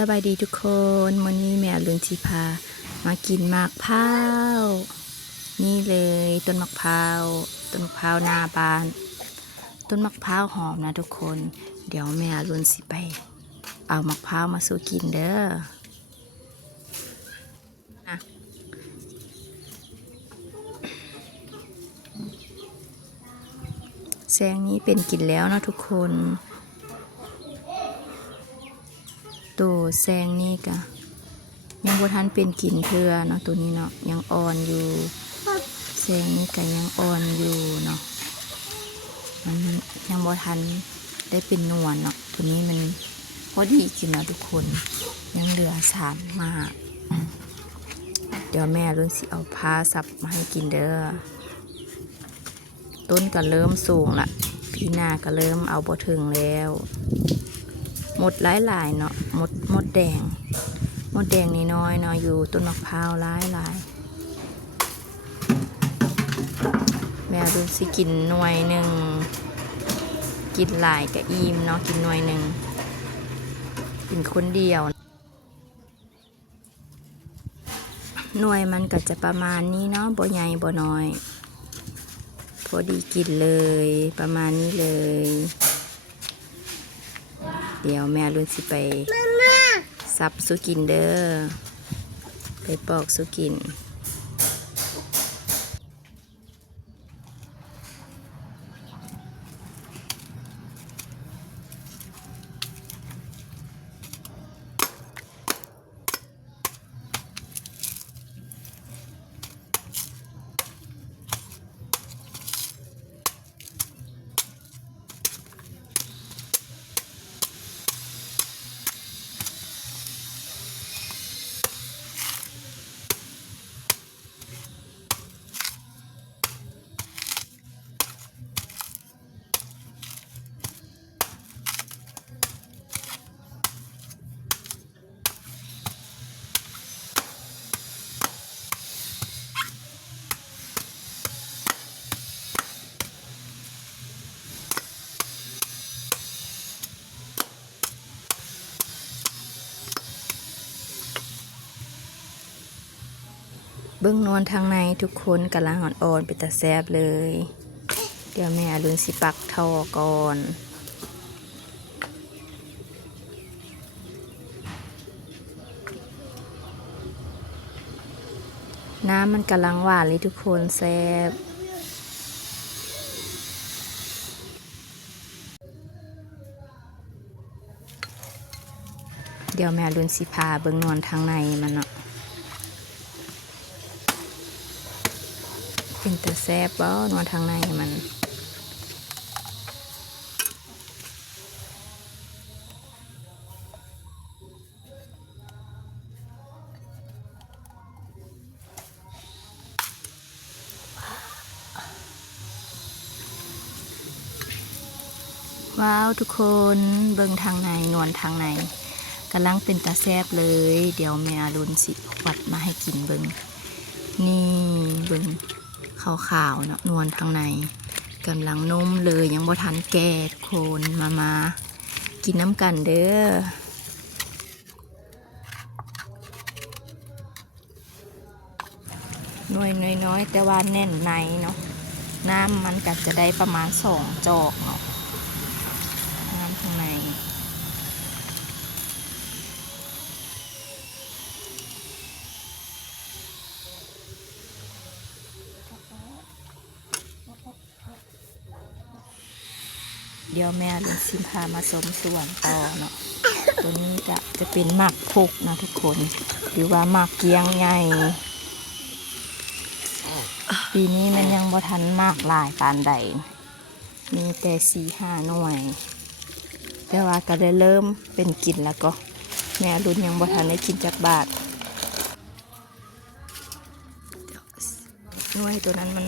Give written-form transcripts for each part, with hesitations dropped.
สบายดีทุกคนวันนี้แม่ลุนชิพามากินมะพร้าวนี่เลยต้นมะพร้าวหน้าบ้านต้นมะพร้าวหอมนะทุกคนเดี๋ยวแม่ลุนสิไปเอามะพร้าวมาสู่กินเด้อนะแซงนี้เป็นกินแล้วนะทุกคนตัวแซงนี่กะยังบ่ทันเป็นกินเทื่อเนาะตัวนี้เนาะยังอ่อนอยู่แซงนี่กะยังอ่อนอยู่เนาะมันยังบ่ทันได้เป็นนวลเนาะตัวนี้มันพอดีกินเนาะทุกคนยังเหลือ3 มากเดี๋ยวแม่รุ่นสิเอาผ้าซับมาให้กินเด้อต้นก็เริ่มสูงละพี่นาก็เริ่มเอาบ่ถึงแล้วหมดหลายๆเนาะหมดแดงน้อยๆเนาะอยู่ต้นมะพร้าวหลายแม่ดูสิกินหน่วยหนึ่งกินหลายกับอิ่มเนาะกินหน่วยหนึ่งกินคนเดียวหน่วยมันก็จะประมาณนี้เนาะบ่ใหญ่บ่น้อยพอดีกินเลยประมาณนี้เลยเดี๋ยวแม่รุ่นสิไปซับสุกินเด้อไปปอกสุกินเบื้องนวลทางในทุกคนกำลังอ่อนๆเป็นตาแซบเลยเดี๋ยวแม่อรุณสิปักท่อก่อนน้ำมันกำลังหวานเลยทุกคนแซบเดี๋ยวแม่อรุณสิพาเบื้องนวลทางในมันเนาะเป็นตาแซบบ่นวลทางในมันว้าวทุกคนเบิ่งทางในนวลทางในกำลังเป็นตาแซบเลยเดี๋ยวแม่อรุณสิวัดมาให้กินเบิ่งนี่เบิ่งขาวๆเนาะนวลทางในกำลังนุ่มเลยยังบ่ทันแก่ทุกคนมากินน้ำกันเด้อหน่วยน้อยๆแต่ว่าแน่นในเนาะน้ำมันก็จะได้ประมาณ2 จอกเนาะน้ำข้างในเดี๋ยวแม่ลุงซิมพามาสมส่วนต่อเนาะตัวนี้จะเป็นหมักพุกนะทุกคนหรือว่าหมักเกียงใหญ่ปีนี้มันยังบ่ทันมากหลายปานใดมีแต่4-5 หน่วยแต่ว่าก็ได้เริ่มเป็นกินแล้วก็แม่รุ่นยังบ่ทันได้กินจากบาทหน่วยตัวนั้นมัน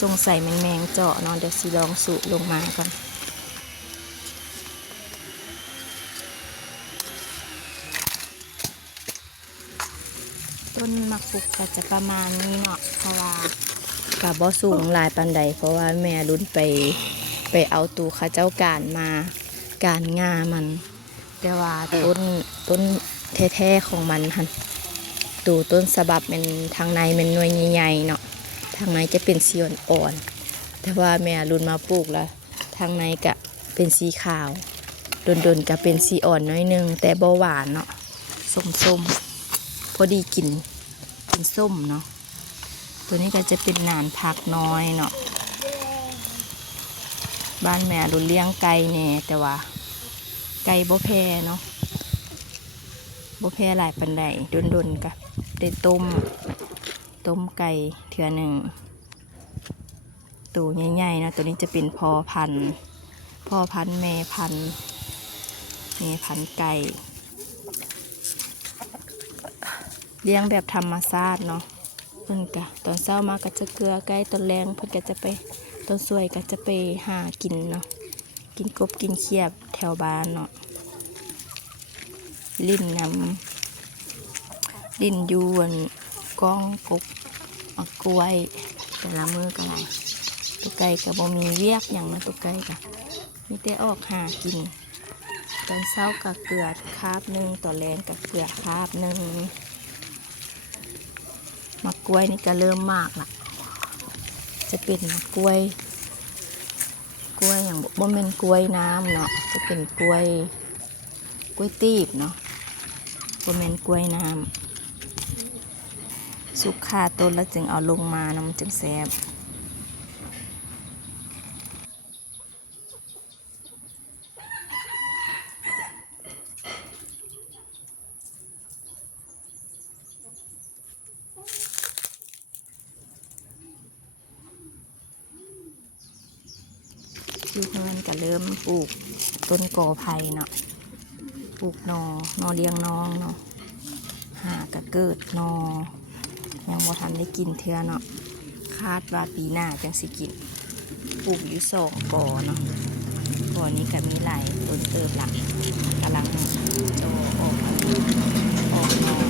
สงสัยแมงเจาะเนาะเดี๋ยวสิลองสูบลงมาก่อนต้นมะกรูดก็จะประมาณนี้เนาะเพราะว่ากับบ่สูงหลายปานใดเพราะว่าแม่รุ่นไปเอาตูข้าเจ้าการมาการงามัน แต่ว่าต้นแท้ๆของมันหันตูต้นฉบับเป็นทางในเป็นหน่วยใหญ่ๆเนาะทางในจะเป็นสีอ่อนๆแต่ว่าแม่รุ่นมาปลูกแล้วทางในก็เป็นสีขาวดนๆก็เป็นสีอ่อนน้อยนึงแต่บ่หวานเนาะส้มๆพอดีกินส้มเนาะตัวนี้ก็จะเป็นหนานผักน้อยเนาะบ้านแม่รุ่นเลี้ยงไก่แน่แต่ว่าไก่บ่แพเนาะบ่แพหลายปานใดดนๆก็ได้ต้มไก่เทื่อหนึ่งตัวใหญ่ๆนะตัวนี้จะเป็นพ่อพันธุ์แม่พันธุ์ไก่เลี้ยงแบบธรรมชาติเนาะเพิ่นก็ตอนเช้ามาก็จะเกลือไก่ตอนแรงเพิ่นก็จะไปตอนสวยก็จะไปหากินเนาะกินกบกินเขียดแถวบ้านเนาะลิ้นยวนก้องกบเอากล้วยแต่ละมือก็ไรตัวไก่ก็บ่มีเวียกอย่างนะตัวไก่ก็มีแต่ออกหากินตอนเช้าก็เกลือคาบหนึ่งตอนแรงก็เกลือคาบหนึ่งมะกล้วยนี่ก็เริ่มมากละจะเป็นมะกล้วยอย่างบ่เป็นกล้วยน้ำเนาะจะเป็นกล้วยตีบเนาะบ่เป็นกล้วยน้ำสุกขาต้นแล้วจึงเอาลงมานะมันจึงแซ่บอยู่เพื่อนก็เริ่มปลูกต้นกอไผ่เนาะปลูกนอเลี้ยงน้องเนาะหากระเกิดนอยังบ่ทันได้กินเทื่อเนาะคาดว่าปีหน้าจังสิกินปลูกอยู่2 กอเนาะกอนี้ก็มีหลายต้นเติบหลักกำลังโจออกนอ